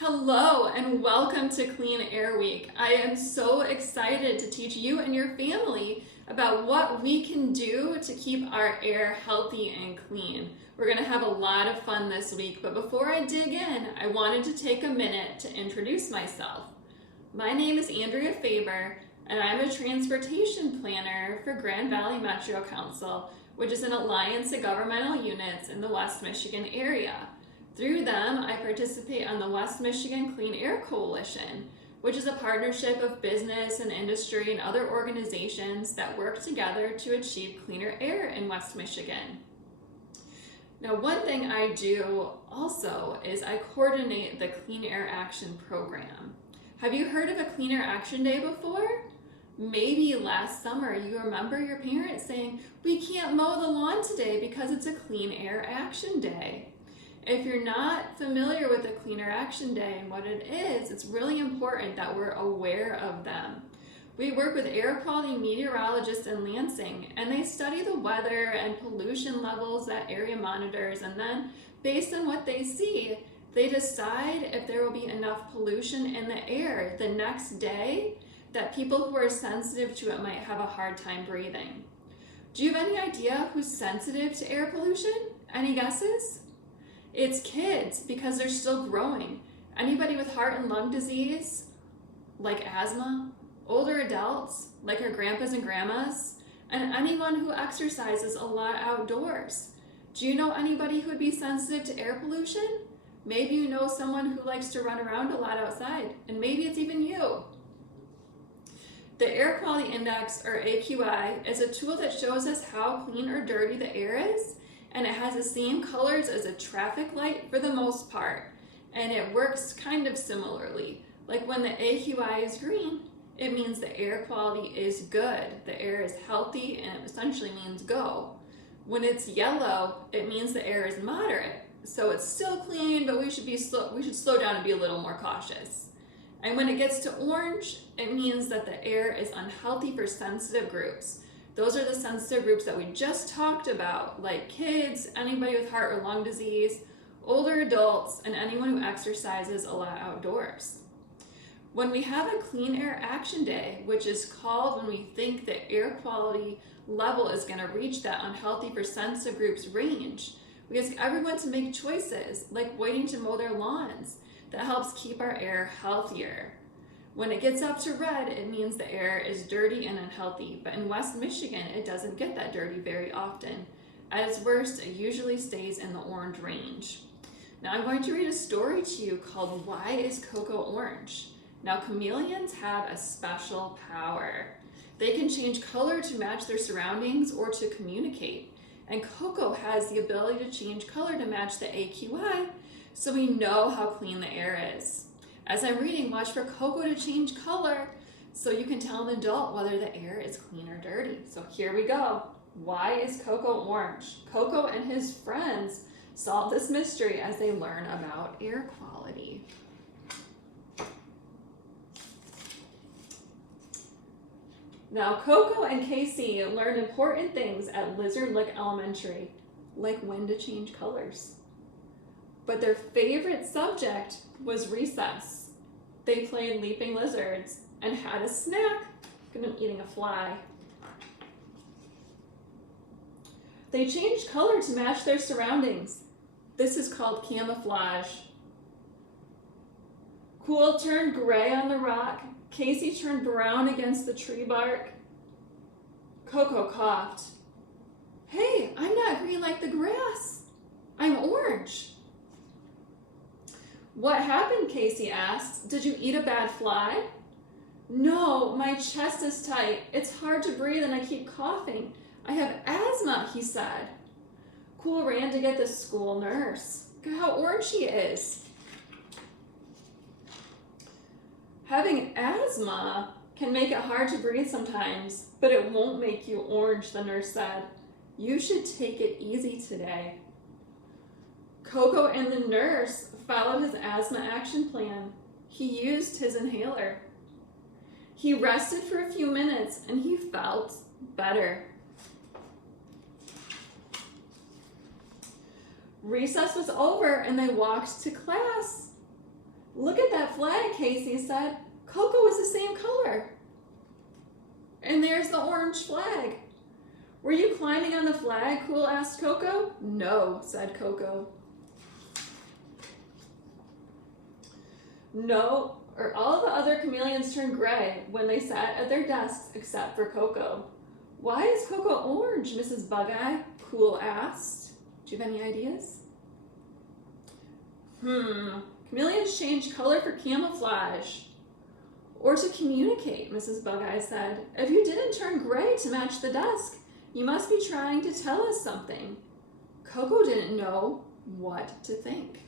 Hello and welcome to Clean Air Week. I am so excited to teach you and your family about what we can do to keep our air healthy and clean. We're going to have a lot of fun this week, but before I dig in, I wanted to take a minute to introduce myself. My name is Andrea Faber, and I'm a transportation planner for Grand Valley Metro Council, which is an alliance of governmental units in the West Michigan area. Through them, I participate on the West Michigan Clean Air Coalition, which is a partnership of business and industry and other organizations that work together to achieve cleaner air in West Michigan. Now, one thing I do also is I coordinate the Clean Air Action Program. Have you heard of a Clean Air Action Day before? Maybe last summer you remember your parents saying, "We can't mow the lawn today because it's a Clean Air Action Day." If you're not familiar with the Clean Air Action Day and what it is, it's really important that we're aware of them. We work with air quality meteorologists in Lansing, and they study the weather and pollution levels that area monitors, and then based on what they see, they decide if there will be enough pollution in the air the next day that people who are sensitive to it might have a hard time breathing. Do you have any idea who's sensitive to air pollution? Any guesses? It's kids, because they're still growing. Anybody with heart and lung disease, like asthma, older adults, like our grandpas and grandmas, and anyone who exercises a lot outdoors. Do you know anybody who would be sensitive to air pollution? Maybe you know someone who likes to run around a lot outside, and maybe it's even you. The Air Quality Index, or AQI, is a tool that shows us how clean or dirty the air is, and it has the same colors as a traffic light for the most part, and it works kind of similarly. Like when the AQI is green, it means the air quality is good, the air is healthy, and it essentially means go. When it's yellow, it means the air is moderate, so it's still clean, but we should slow down and be a little more cautious. And when it gets to orange, it means that the air is unhealthy for sensitive groups. Those are the sensitive groups that we just talked about, like kids, anybody with heart or lung disease, older adults, and anyone who exercises a lot outdoors. When we have a Clean Air Action Day, which is called when we think the air quality level is going to reach that unhealthy for sensitive groups range, we ask everyone to make choices, like waiting to mow their lawns. That helps keep our air healthier. When it gets up to red, it means the air is dirty and unhealthy, but in West Michigan, it doesn't get that dirty very often. At its worst, it usually stays in the orange range. Now I'm going to read a story to you called "Why is Coco Orange?" Now chameleons have a special power. They can change color to match their surroundings or to communicate. And Coco has the ability to change color to match the AQI, so we know how clean the air is. As I'm reading, watch for Coco to change color so you can tell an adult whether the air is clean or dirty. So here we go. Why is Coco orange? Coco and his friends solve this mystery as they learn about air quality. Now, Coco and Casey learned important things at Lizard Lick Elementary, like when to change colors. But their favorite subject was recess. They played leaping lizards and had a snack. Look at them eating a fly. They changed color to match their surroundings. This is called camouflage. Cool turned gray on the rock. Casey turned brown against the tree bark. Coco coughed. "Hey, I'm not green like the grass. I'm orange." "What happened?" Casey asked. "Did you eat a bad fly?" "No, my chest is tight. It's hard to breathe and I keep coughing. I have asthma," he said. Cool ran to get the school nurse. Look at how orange she is. "Having asthma can make it hard to breathe sometimes, but it won't make you orange," the nurse said. "You should take it easy today." Coco and the nurse followed his asthma action plan. He used his inhaler. He rested for a few minutes and he felt better. Recess was over and they walked to class. Look at that flag, Casey said. Coco is the same color. And there's the orange flag. Were you climbing on the flag? Cool asked Coco. No, said Coco. No, or all the other chameleons turned gray when they sat at their desks except for Coco. Why is Coco orange? Mrs. Bugeye Cool asked. Do you have any ideas? Chameleons change color for camouflage. Or to communicate, Mrs. Bugeye said. If you didn't turn gray to match the desk, you must be trying to tell us something. Coco didn't know what to think.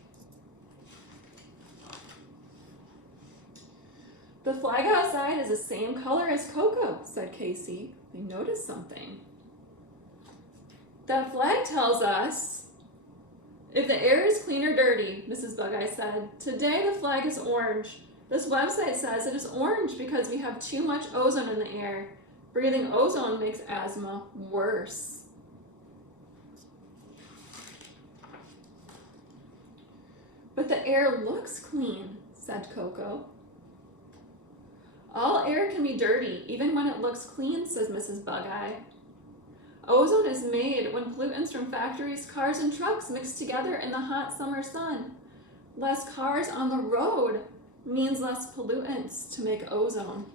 The flag outside is the same color as Coco, said Casey. They noticed something. That flag tells us if the air is clean or dirty, Mrs. Bugeye said. Today the flag is orange. This website says it is orange because we have too much ozone in the air. Breathing ozone makes asthma worse. But the air looks clean, said Coco. All air can be dirty, even when it looks clean, says Mrs. Bugeye. Ozone is made when pollutants from factories, cars, and trucks mix together in the hot summer sun. Less cars on the road means less pollutants to make ozone.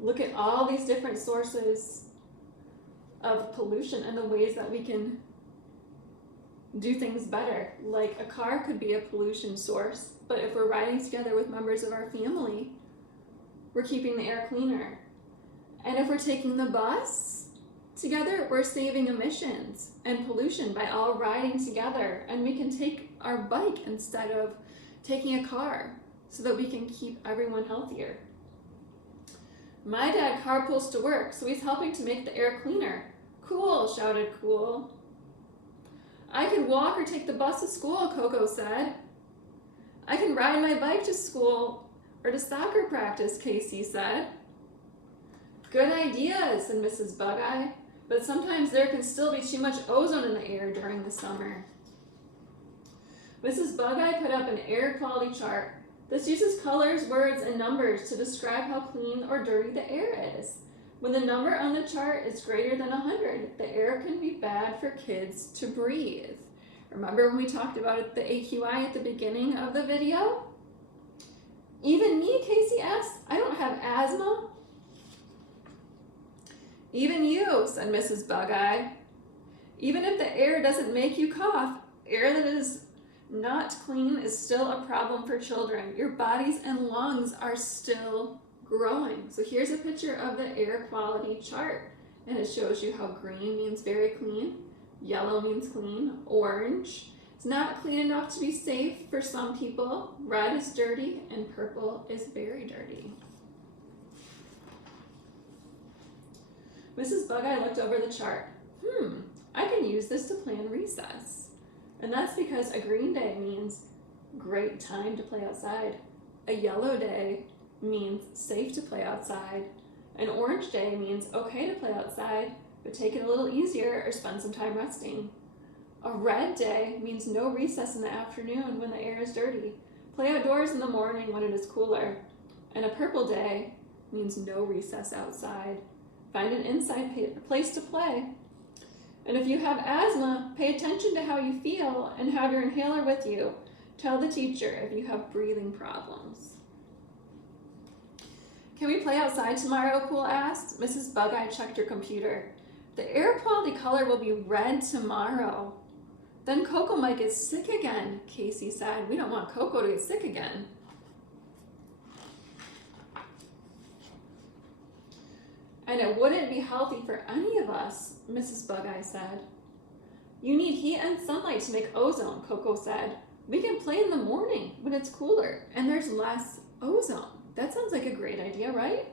Look at all these different sources of pollution and the ways that we can do things better. Like a car could be a pollution source, but if we're riding together with members of our family, we're keeping the air cleaner. And if we're taking the bus together, we're saving emissions and pollution by all riding together. And we can take our bike instead of taking a car so that we can keep everyone healthier. My dad carpools to work, so he's helping to make the air cleaner. Cool, shouted Cool. I can walk or take the bus to school, Coco said. I can ride my bike to school or to soccer practice, Casey said. Good ideas, said Mrs. Bugeye, but sometimes there can still be too much ozone in the air during the summer. Mrs. Bugeye put up an air quality chart. This uses colors, words, and numbers to describe how clean or dirty the air is. When the number on the chart is greater than 100, the air can be bad for kids to breathe. Remember when we talked about the AQI at the beginning of the video? Even me, Casey asked. I don't have asthma. Even you, said Mrs. Bugeye. Even if the air doesn't make you cough, air that is not clean is still a problem for children. Your bodies and lungs are still growing. So here's a picture of the air quality chart, and it shows you how green means very clean, yellow means clean, orange it's not clean enough to be safe for some people, red is dirty, and purple is very dirty. Mrs. Bugeye looked over the chart. I can use this to plan recess. And that's because a green day means great time to play outside. A yellow day means safe to play outside. An orange day means okay to play outside, but take it a little easier or spend some time resting. A red day means no recess in the afternoon when the air is dirty. Play outdoors in the morning when it is cooler. And a purple day means no recess outside. Find an inside place to play. And if you have asthma, pay attention to how you feel and have your inhaler with you. Tell the teacher if you have breathing problems. Can we play outside tomorrow? Cool asked. Mrs. Bugeye checked her computer. The air quality color will be red tomorrow. Then Coco might get sick again, Casey said. We don't want Coco to get sick again. And it wouldn't be healthy for any of us, Mrs. Bugeye said. You need heat and sunlight to make ozone, Coco said. We can play in the morning when it's cooler and there's less ozone. That sounds like a great idea, right?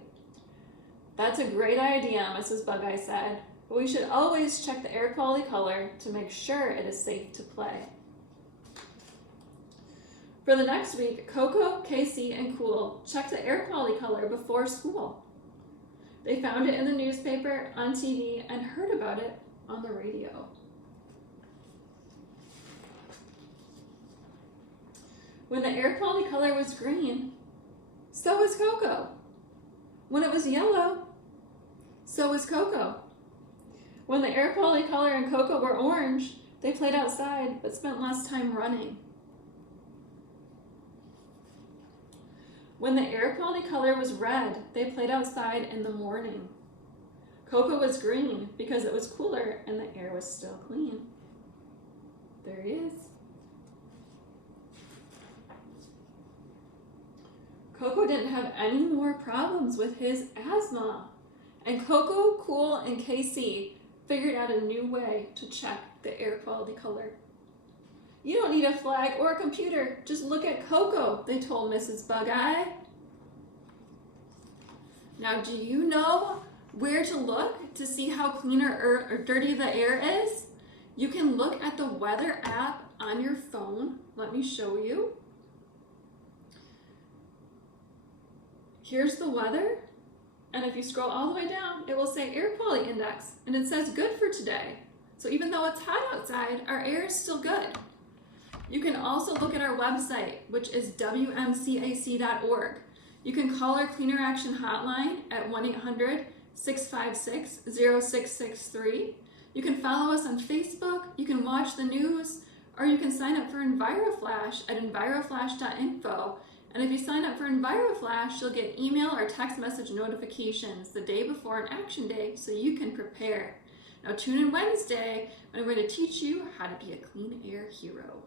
That's a great idea, Mrs. Bugeye said. But we should always check the air quality color to make sure it is safe to play. For the next week, Coco, Casey, and Cool checked the air quality color before school. They found it in the newspaper, on TV, and heard about it on the radio. When the air quality color was green, so was Coco. When it was yellow, so was Coco. When the air quality color and Coco were orange, they played outside but spent less time running. When the air quality color was red, they played outside in the morning. Coco was green because it was cooler and the air was still clean. There he is. Coco didn't have any more problems with his asthma. And Coco, Cool, and KC figured out a new way to check the air quality color. You don't need a flag or a computer. Just look at Coco, they told Mrs. Bug-Eye. Now, do you know where to look to see how clean or dirty the air is? You can look at the weather app on your phone. Let me show you. Here's the weather. And if you scroll all the way down, it will say air quality index, and it says good for today. So even though it's hot outside, our air is still good. You can also look at our website, which is wmcac.org. You can call our Cleaner Action hotline at 1-800-656-0663. You can follow us on Facebook, you can watch the news, or you can sign up for EnviroFlash at enviroflash.info. And if you sign up for EnviroFlash, you'll get email or text message notifications the day before an action day so you can prepare. Now tune in Wednesday when I'm going to teach you how to be a clean air hero.